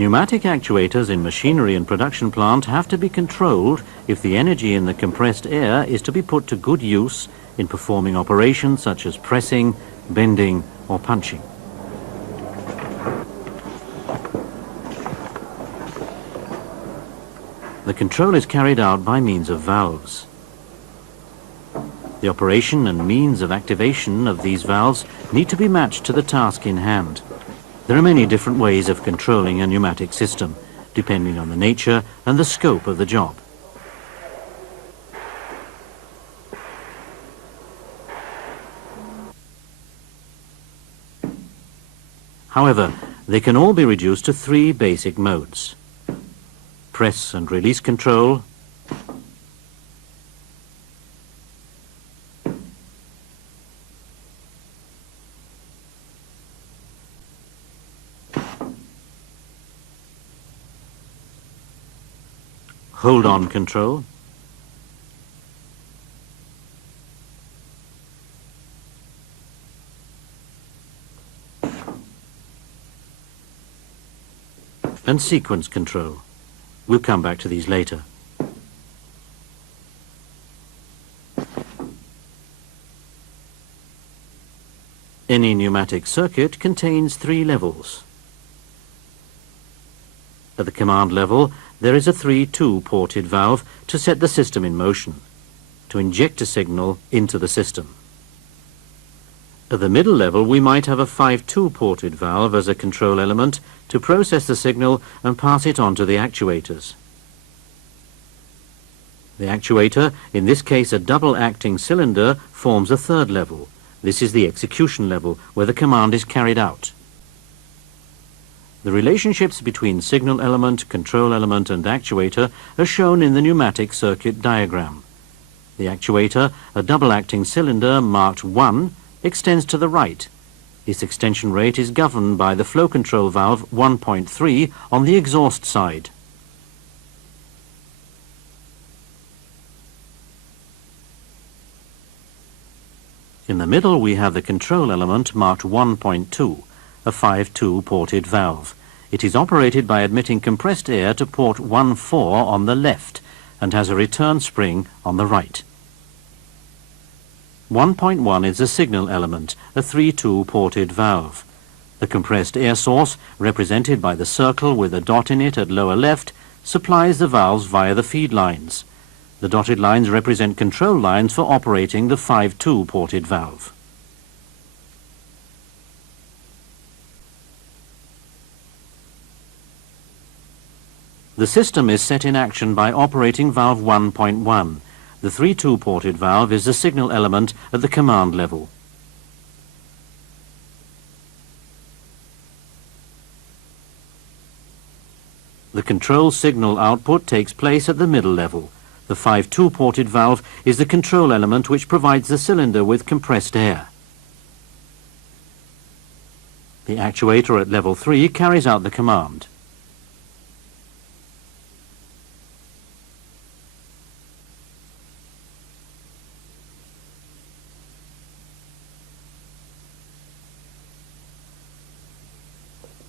Pneumatic actuators in machinery and production plant have to be controlled if the energy in the compressed air is to be put to good use in performing operations such as pressing, bending or punching. The control is carried out by means of valves. The operation and means of activation of these valves need to be matched to the task in hand. There are many different ways of controlling a pneumatic system, depending on the nature and the scope of the job. However, they can all be reduced to three basic modes: press and release control, hold-on control, and sequence control. We'll come back to these later. Any pneumatic circuit contains three levels. At the command level, there is a 3-2 ported valve to set the system in motion, to inject a signal into the system. At the middle level, we might have a 5-2 ported valve as a control element to process the signal and pass it on to the actuators. The actuator, in this case a double-acting cylinder, forms a third level. This is the execution level, where the command is carried out. The relationships between signal element, control element and actuator are shown in the pneumatic circuit diagram. The actuator, a double-acting cylinder marked 1, extends to the right. Its extension rate is governed by the flow control valve 1.3 on the exhaust side. In the middle we have the control element marked 1.2. A 5-2 ported valve. It is operated by admitting compressed air to port 1-4 on the left and has a return spring on the right. 1.1 is a signal element, a 3-2 ported valve. The compressed air source, represented by the circle with a dot in it at lower left, supplies the valves via the feed lines. The dotted lines represent control lines for operating the 5-2 ported valve. The system is set in action by operating valve 1.1. The 3-2 ported valve is the signal element at the command level. The control signal output takes place at the middle level. The 5-2 ported valve is the control element which provides the cylinder with compressed air. The actuator at level 3 carries out the command.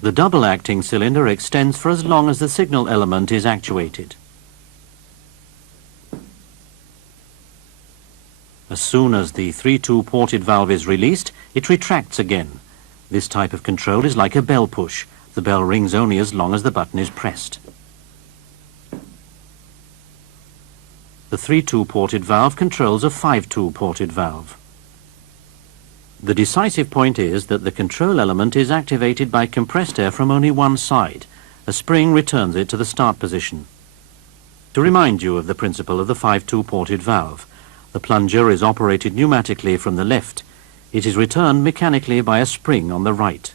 The double-acting cylinder extends for as long as the signal element is actuated. As soon as the 3-2 ported valve is released, it retracts again. This type of control is like a bell push. The bell rings only as long as the button is pressed. The 3-2 ported valve controls a 5-2 ported valve. The decisive point is that the control element is activated by compressed air from only one side. A spring returns it to the start position. To remind you of the principle of the 5-2 ported valve, the plunger is operated pneumatically from the left. It is returned mechanically by a spring on the right.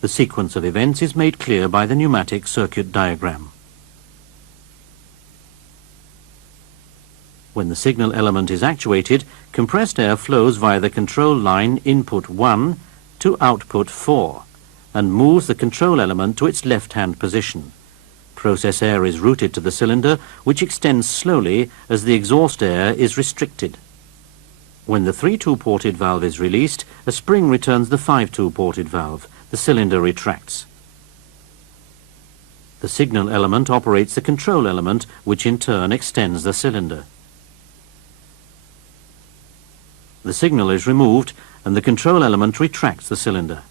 The sequence of events is made clear by the pneumatic circuit diagram. When the signal element is actuated, compressed air flows via the control line input 1 to output 4 and moves the control element to its left-hand position. Process air is routed to the cylinder, which extends slowly as the exhaust air is restricted. When the 3-2-ported valve is released, a spring returns the 5-2-ported valve. The cylinder retracts. The signal element operates the control element, which in turn extends the cylinder. The signal is removed and the control element retracts the cylinder.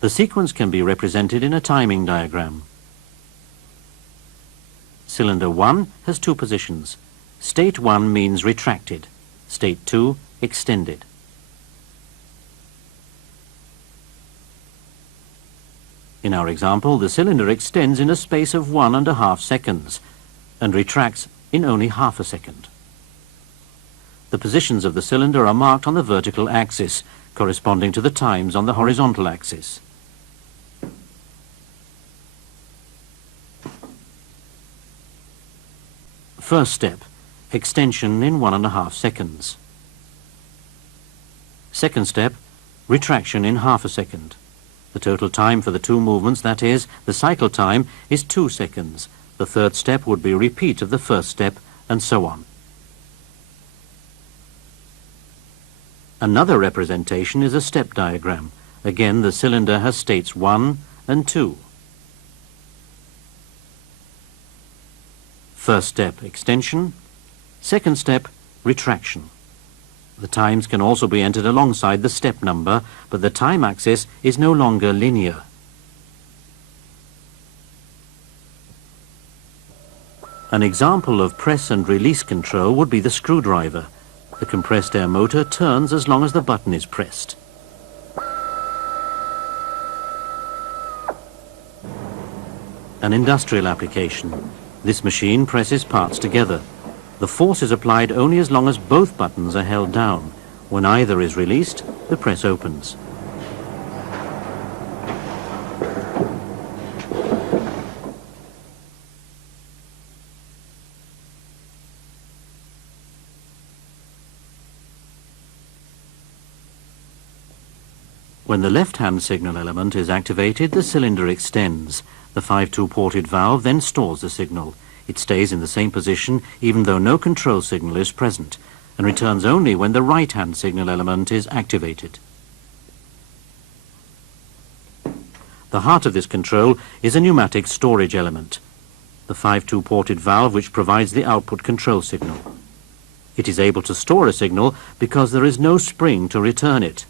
The sequence can be represented in a timing diagram. Cylinder 1 has 2 positions. State 1 means retracted. State 2, extended. In our example, the cylinder extends in a space of 1.5 seconds and retracts in only half a second. The positions of the cylinder are marked on the vertical axis, corresponding to the times on the horizontal axis. First step, extension in 1.5 seconds. Second step, retraction in half a second. The total time for the 2 movements, that is, the cycle time, is 2 seconds. The third step would be a repeat of the first step, and so on. Another representation is a step diagram. Again, the cylinder has states 1 and 2. First step, extension. Second step, retraction. The times can also be entered alongside the step number, but the time axis is no longer linear. An example of press and release control would be the screwdriver. The compressed air motor turns as long as the button is pressed. An industrial application. This machine presses parts together. The force is applied only as long as both buttons are held down. When either is released, the press opens. When the left-hand signal element is activated, the cylinder extends. The 5-2-ported valve then stores the signal. It stays in the same position even though no control signal is present, and returns only when the right-hand signal element is activated. The heart of this control is a pneumatic storage element, the 5-2-ported valve which provides the output control signal. It is able to store a signal because there is no spring to return it.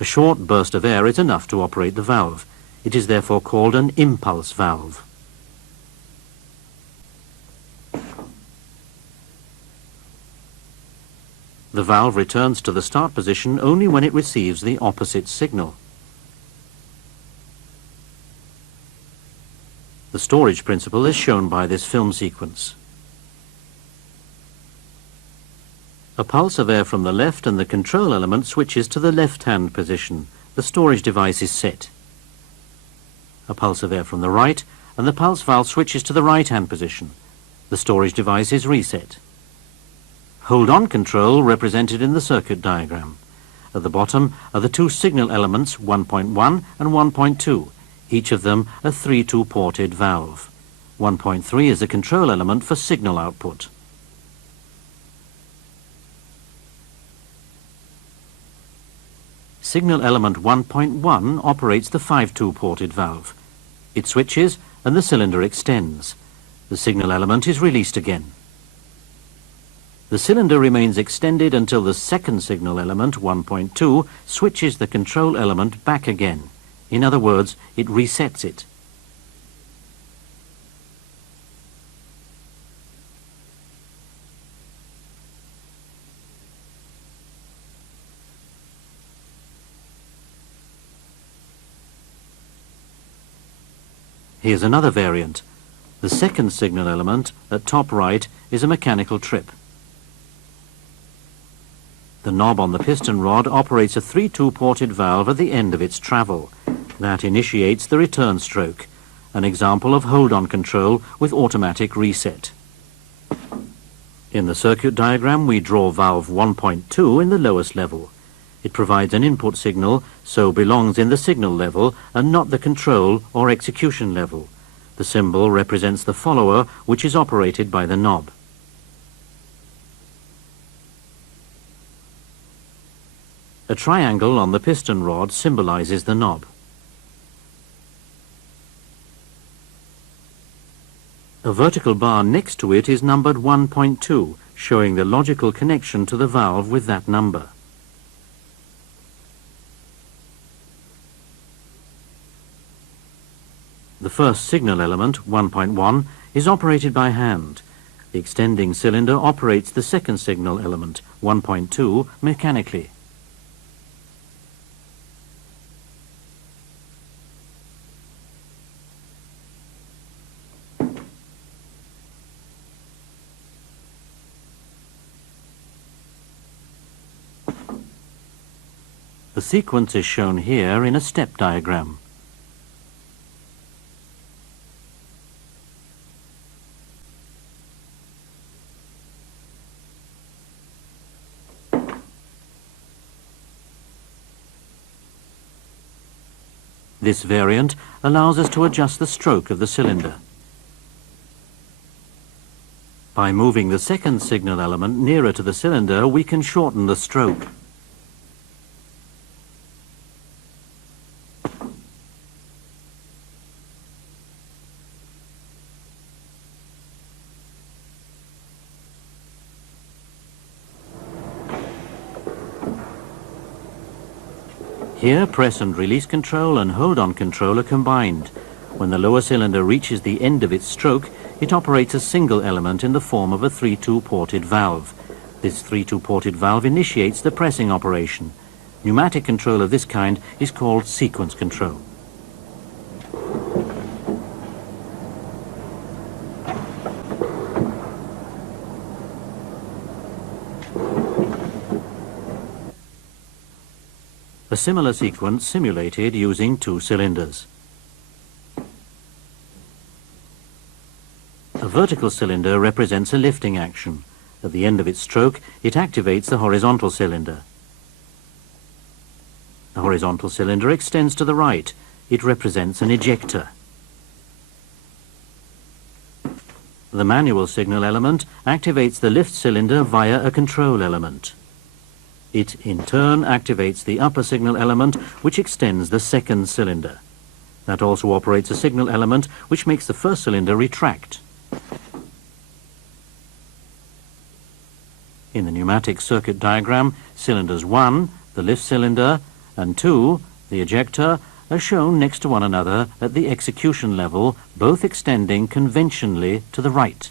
A short burst of air is enough to operate the valve. It is therefore called an impulse valve. The valve returns to the start position only when it receives the opposite signal. The storage principle is shown by this film sequence. A pulse of air from the left and the control element switches to the left-hand position. The storage device is set. A pulse of air from the right and the pulse valve switches to the right-hand position. The storage device is reset. Hold-on control represented in the circuit diagram. At the bottom are the 2 signal elements 1.1 and 1.2, each of them a 3-2-ported valve. 1.3 is the control element for signal output. Signal element 1.1 operates the 5-2-ported valve. It switches and the cylinder extends. The signal element is released again. The cylinder remains extended until the second signal element, 1.2, switches the control element back again. In other words, it resets it. Here's another variant. The second signal element, at top right, is a mechanical trip. The knob on the piston rod operates a 3-2-ported valve at the end of its travel. That initiates the return stroke, an example of hold-on control with automatic reset. In the circuit diagram, we draw valve 1.2 in the lowest level. It provides an input signal, so belongs in the signal level and not the control or execution level. The symbol represents the follower, which is operated by the knob. A triangle on the piston rod symbolizes the knob. A vertical bar next to it is numbered 1.2, showing the logical connection to the valve with that number. The first signal element, 1.1, is operated by hand. The extending cylinder operates the second signal element, 1.2, mechanically. The sequence is shown here in a step diagram. This variant allows us to adjust the stroke of the cylinder. By moving the second signal element nearer to the cylinder, we can shorten the stroke. Here, press and release control and hold-on control are combined. When the lower cylinder reaches the end of its stroke, it operates a single element in the form of a 3-2 ported valve. This 3-2 ported valve initiates the pressing operation. Pneumatic control of this kind is called sequence control. A similar sequence simulated using 2 cylinders. A vertical cylinder represents a lifting action. At the end of its stroke, it activates the horizontal cylinder. The horizontal cylinder extends to the right. It represents an ejector. The manual signal element activates the lift cylinder via a control element. It, in turn, activates the upper signal element, which extends the second cylinder. That also operates a signal element, which makes the first cylinder retract. In the pneumatic circuit diagram, cylinders 1, the lift cylinder, and 2, the ejector, are shown next to one another at the execution level, both extending conventionally to the right.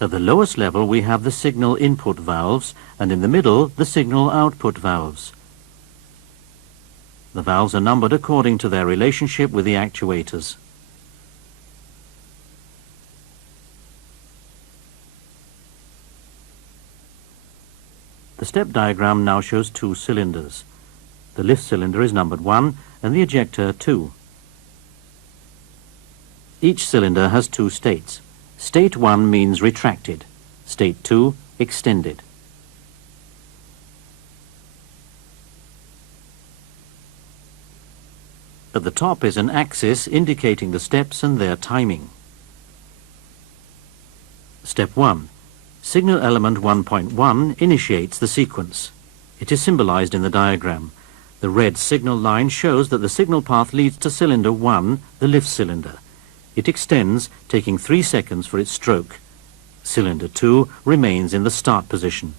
At the lowest level we have the signal input valves, and in the middle the signal output valves. The valves are numbered according to their relationship with the actuators. The step diagram now shows 2 cylinders. The lift cylinder is numbered 1 and the ejector 2. Each cylinder has 2 states. State 1 means retracted, state 2 extended. At the top is an axis indicating the steps and their timing. Step 1. Signal element 1.1 initiates the sequence. It is symbolized in the diagram. The red signal line shows that the signal path leads to cylinder 1, the lift cylinder. It extends, taking 3 seconds for its stroke. Cylinder 2 remains in the start position.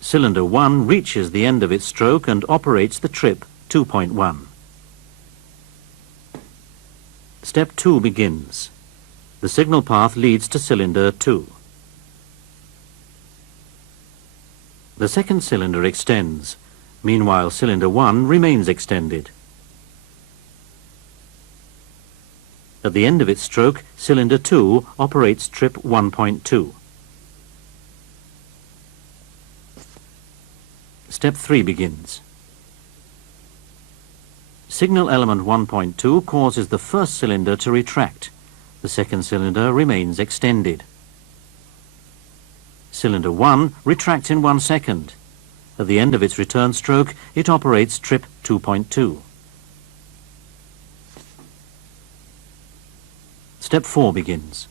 Cylinder 1 reaches the end of its stroke and operates the trip 2.1. Step 2 begins. The signal path leads to cylinder 2. The second cylinder extends. Meanwhile, cylinder 1 remains extended. At the end of its stroke, cylinder 2 operates trip 1.2. Step 3 begins. Signal element 1.2 causes the first cylinder to retract. The second cylinder remains extended. Cylinder 1 retracts in 1 second. At the end of its return stroke, it operates trip 2.2. Step 4 begins.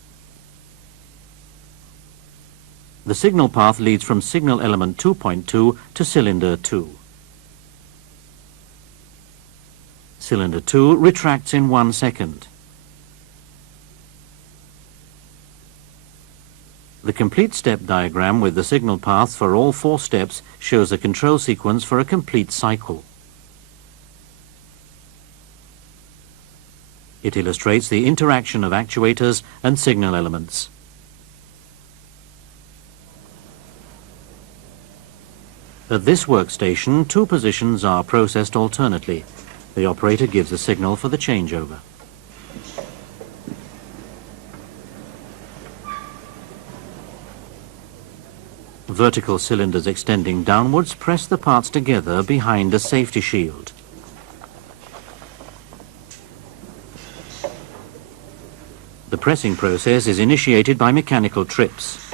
The signal path leads from signal element 2.2 to cylinder 2. Cylinder 2 retracts in 1 second. The complete step diagram with the signal path for all 4 steps shows a control sequence for a complete cycle. It illustrates the interaction of actuators and signal elements. At this workstation, 2 positions are processed alternately. The operator gives a signal for the changeover. Vertical cylinders extending downwards press the parts together behind a safety shield. The pressing process is initiated by mechanical trips.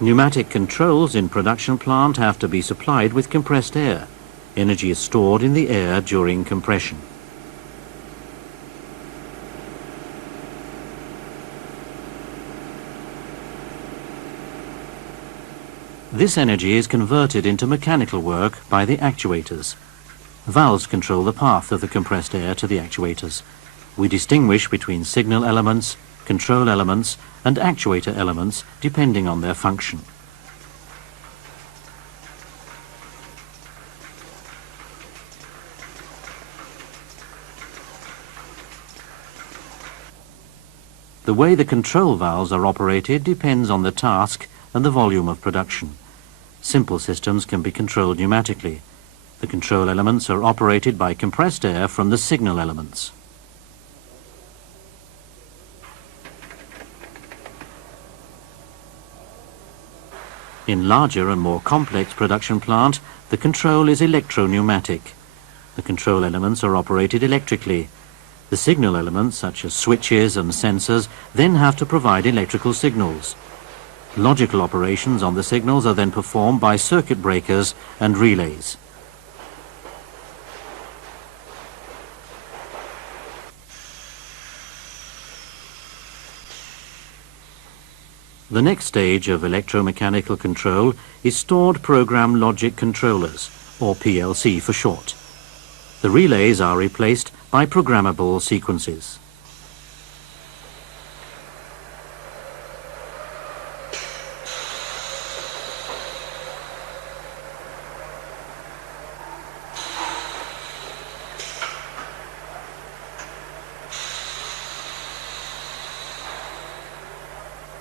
Pneumatic controls in production plant have to be supplied with compressed air. Energy is stored in the air during compression. This energy is converted into mechanical work by the actuators. Valves control the path of the compressed air to the actuators. We distinguish between signal elements, control elements and actuator elements depending on their function. The way the control valves are operated depends on the task and the volume of production. Simple systems can be controlled pneumatically. The control elements are operated by compressed air from the signal elements. In larger and more complex production plant, the control is electro-pneumatic. The control elements are operated electrically. The signal elements, such as switches and sensors, then have to provide electrical signals. Logical operations on the signals are then performed by circuit breakers and relays. The next stage of electromechanical control is stored program logic controllers, or PLC for short. The relays are replaced by programmable sequences.